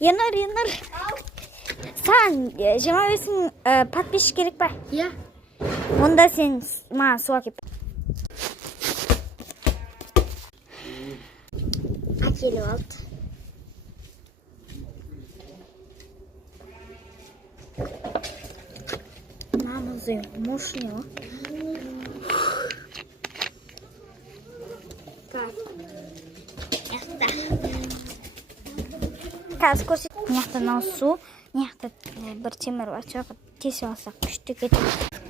Янар. Саған 25 мың подписчик керек па? Иә. Онда сен маған су әкеп. Әкеліп алды. Мамызы мощный ғой. Қазір көрсет. Мияқта мынау су, мияқта бір темір бар. Соны тесіп алсақ күшті кетеді.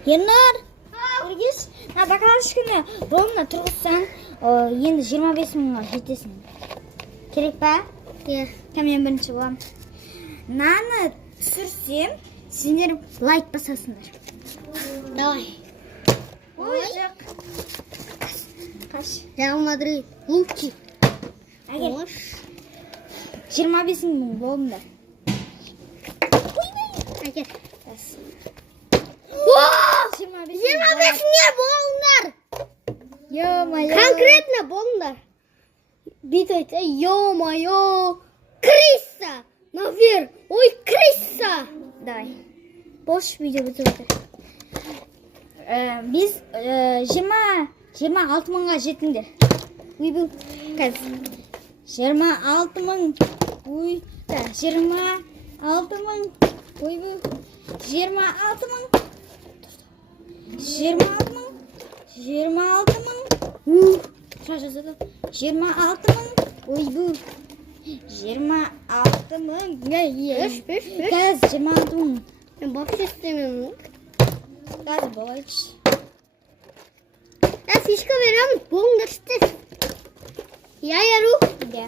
Ернар, көргеш? Бақалышкіні болына тұрғызсаң, енді 25 мыңға жетесің. Керек па? Иә. Мен бірінші болам. Наны түсірсем, сендер лайк басасыңдар. Давай. Ой, жоқ. Қаш. Реал Мадрид. Лучший. Әгел. 25 мың болыңдар. Әкел. 25 25-не болыңдар. Ё-моё. Конкретно болыңдар. Бүйтіп айтса, ё-моё. Крыса. Наверх. Ой, крыса. Давай. Бош видео бітіп отыр. Біз 26 мыңға жетіңдер. Үйбің қазір. 26 мың. Ой, 26 мың. Ойбың. 26 мың. 26 мың. 26 мың. Шаш жазады. 26 мың. Ойбың. 26 мың. Пеш. Қазір 26 мың. Мен вообще істемеймін. Қазір болайыншы. Фишка беремін. Болыңдар істер. Я яру. Да.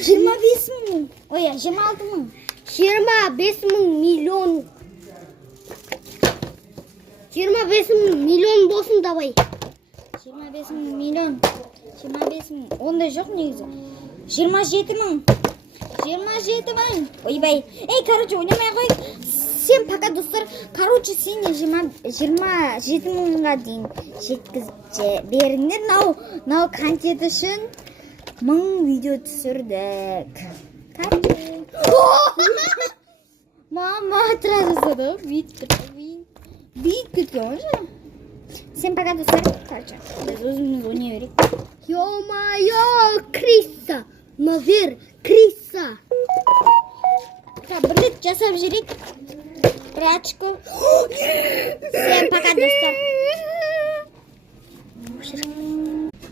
25 мың. Ой, 26 мың. 25 мың миллион. 25 мың миллион болсын давай. 25 мың миллион. 25 мың. Онда жоқ негізі. 27 мың. 27 мың. Ойбай. Короче, ойнамай қой. Сен пока достар, короче, сен 27 мыңға дейін жеткіз беріңдер. Нау контент үшін 1000 видео түсірдік. Мама, тұра жасады. Бейт кеткен же. Сен пока достар, короче, біз өзіміз ойнай берейік. Ё-моё, крыса. Наверх, крыса. Бір рет жасап жүрейік. Прячку. Всем пока, достар.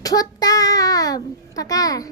Что там? Пока.